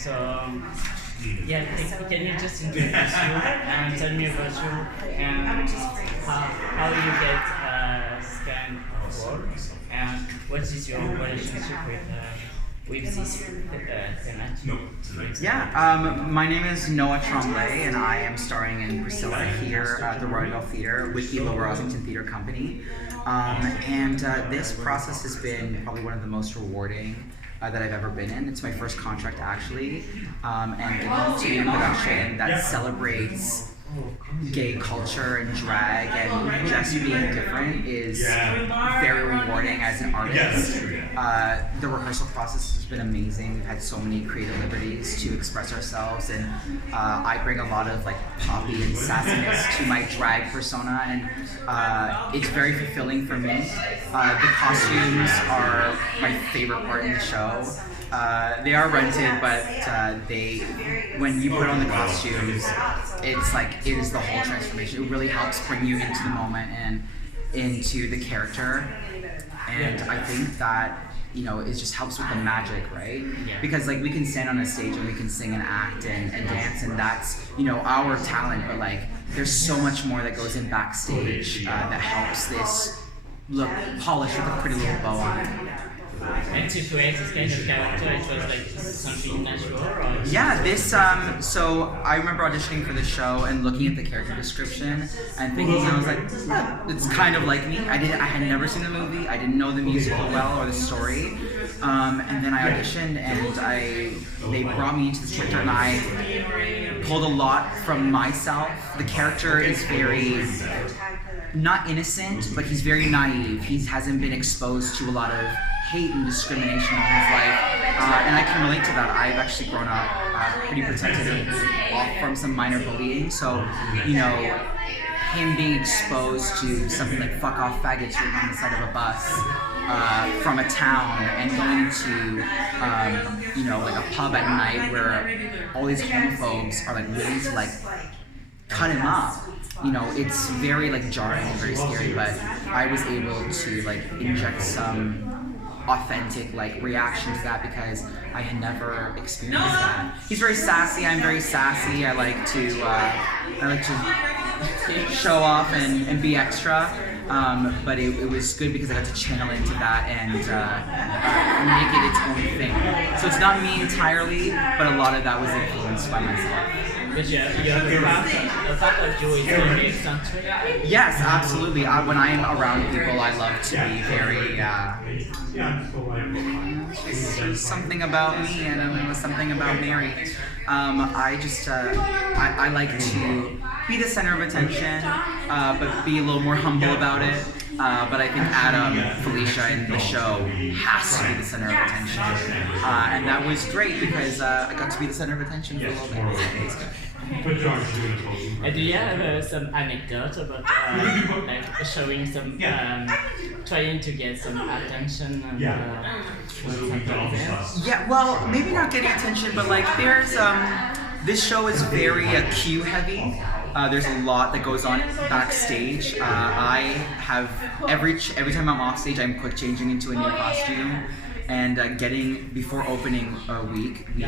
So yeah, can you just introduce you and tell me about you and how you get this kind of work and what is your relationship with this thematic? Yeah, my name is Noah Tremblay, and I am starring in Priscilla here at the Royal Theatre with the Lower Ossington Theatre Company. This process has been probably one of the most rewarding that I've ever been in. It's my first contract actually, and getting to be in a production that celebrates gay culture and drag and just being different is very rewarding as an artist. The rehearsal process has been amazing. We've had so many creative liberties to express ourselves, and I bring a lot of like poppy and sassiness to my drag persona, and it's very fulfilling for me. The costumes are my favorite part in the show. They are rented, but when you put on the costumes, it's like it is the whole transformation. It really helps bring you into the moment and into the character. And I think that, you know, it just helps with the magic, right? Because like we can stand on a stage and we can sing and act and dance, and that's, you know, our talent, but like there's so much more that goes in backstage that helps this look polished with a pretty little bow on it. And to create this kind of character, it was like something natural? Or Yeah, so I remember auditioning for the show and looking at the character description and thinking, I was like, it's kind of like me. I had never seen the movie, I didn't know the musical well or the story. And then I auditioned and they brought me into the character, and I pulled a lot from myself. The character is very, not innocent, but he's very naive. He hasn't been exposed to a lot of hate and discrimination in his life, and I can relate to that. I've actually grown up pretty protected and from some minor bullying, so, you know, him being exposed to something like fuck off faggots written on the side of a bus from a town, and going to, you know, like a pub at night where all these homophobes are like willing to like cut him up. You know, it's very like jarring and very scary, but I was able to like inject some authentic like reaction to that because I had never experienced that. He's very sassy. I'm very sassy. I like to show off and be extra. But it was good because I got to channel into that and make it its own thing. So it's not me entirely, but a lot of that was influenced by myself. But you have a part of you is very eccentric? Yes, absolutely. When I am around people, I love to be very, something about me and something about Mary. I like to be the center of attention, but be a little more humble about it. But I think Adam, Felicia, in the show has to be the center of attention. And that was great because I got to be the center of attention for a little bit. So it was good. And do you have some anecdote about like showing some, trying to get some attention and Yeah, well, maybe not getting attention, but like there's, this show is very cue heavy. There's a lot that goes on backstage. I have, every time I'm off stage, I'm quick changing into a new costume. And before opening week, we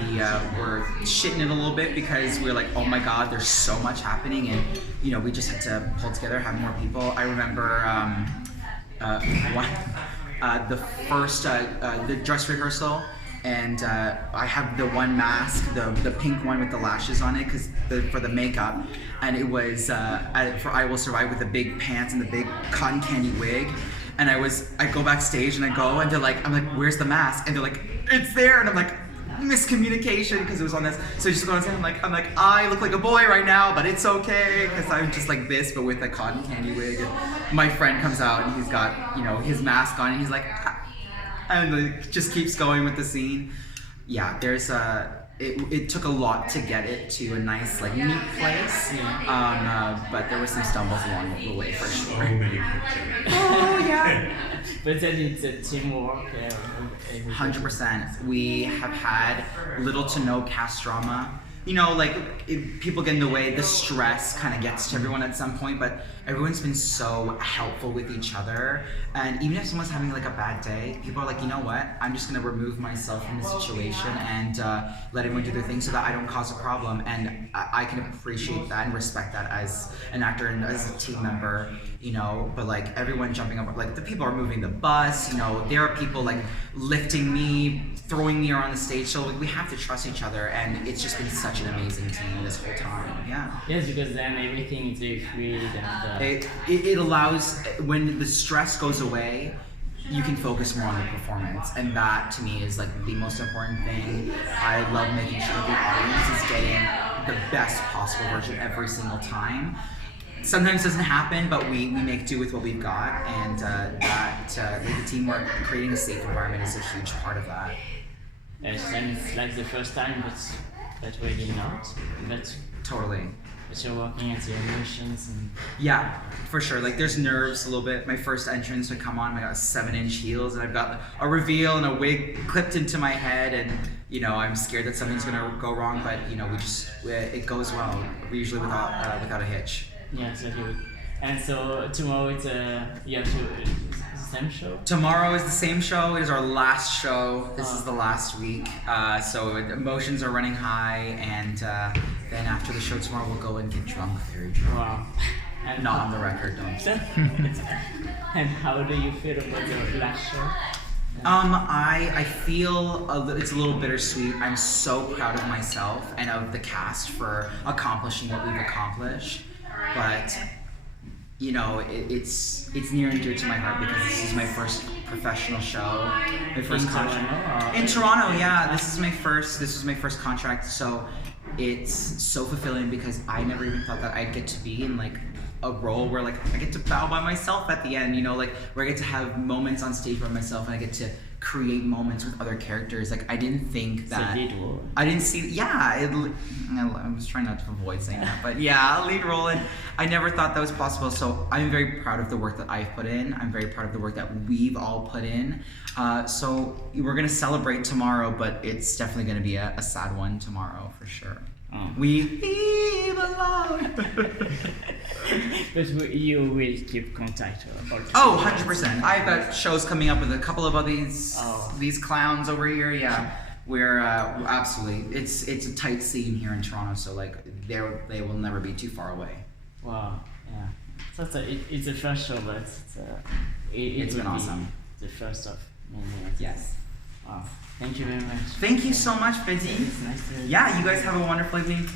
were shitting it a little bit because we were like, oh my god, there's so much happening, and you know, we just had to pull together, have more people. I remember the first the dress rehearsal, and I have the one mask, the pink one with the lashes on it, for the makeup, and it was for I Will Survive, with the big pants and the big cotton candy wig. And I go backstage and I'm like, where's the mask? And they're like, it's there. And I'm like, miscommunication, because it was on this. So I just go on and I'm like, I look like a boy right now, but it's okay, because I'm just like this, but with a cotton candy wig. And my friend comes out and he's got, you know, his mask on, and he's like, and like, just keeps going with the scene. Yeah, there's it took a lot to get it to a nice, like, neat place, but there were some stumbles along the way for sure. Oh yeah. But then it's a teamwork. 100%. We have had little to no cast drama. you know, like people get in the way, the stress kind of gets to everyone at some point, but everyone's been so helpful with each other. And even if someone's having like a bad day, people are like, you know what, I'm just gonna remove myself from the situation and let everyone do their thing so that I don't cause a problem. And I can appreciate that and respect that as an actor and as a team member, you know. But like everyone jumping up, like the people are moving the bus, you know, there are people like lifting me, throwing me around the stage, so like, we have to trust each other, and it's just been such an amazing team this whole time. Yeah. Yes, because then everything is very fluid and it allows, when the stress goes away, you can focus more on the performance, and that to me is like the most important thing. I love making sure the audience is getting the best possible version every single time. Sometimes it doesn't happen, but we make do with what we've got, and like the teamwork, creating a safe environment is a huge part of that. yes, and it's like the first time, but really not. But Totally. you're working at your emotions and Yeah, for sure. Like there's nerves a little bit. My first entrance would come on, I got 7-inch heels, and I've got a reveal and a wig clipped into my head, and you know, I'm scared that something's gonna go wrong, but you know, it goes well. Usually without a hitch. yeah, so you. And so tomorrow it's you have to it's the same show. Tomorrow is the same show. It is our last show. This is the last week. So emotions are running high, and then after the show tomorrow, we'll go and get drunk, very drunk. Wow. And Not on the record, don't. and how do you feel about your last show? I feel it's a little bittersweet. I'm so proud of myself and of the cast for accomplishing what we've accomplished, but you know, it's near and dear to my heart because this is my first professional show, my first contract in Toronto. Yeah, this was my first contract, so it's so fulfilling because I never even thought that I'd get to be in like a role where like I get to bow by myself at the end, you know, like where I get to have moments on stage by myself and I get to create moments with other characters. Like I didn't think that lead role. I didn't see. Yeah, I was trying not to avoid saying that, but yeah, lead role, and I never thought that was possible. So I'm very proud of the work that I've put in. I'm very proud of the work that we've all put in. So we're gonna celebrate tomorrow, but it's definitely gonna be a sad one tomorrow for sure. Oh. We leave alone. But you will keep contact about. Oh, 100%. I've got shows coming up with a couple of these clowns over here. Yeah, we're absolutely. It's a tight scene here in Toronto, so like they will never be too far away. Wow. Yeah. So it's a first show, but it's been awesome. The first of many years. Yes. Wow. Thank you very much. Thank you so much, Betty. It's nice to. Yeah, you guys have a wonderful evening.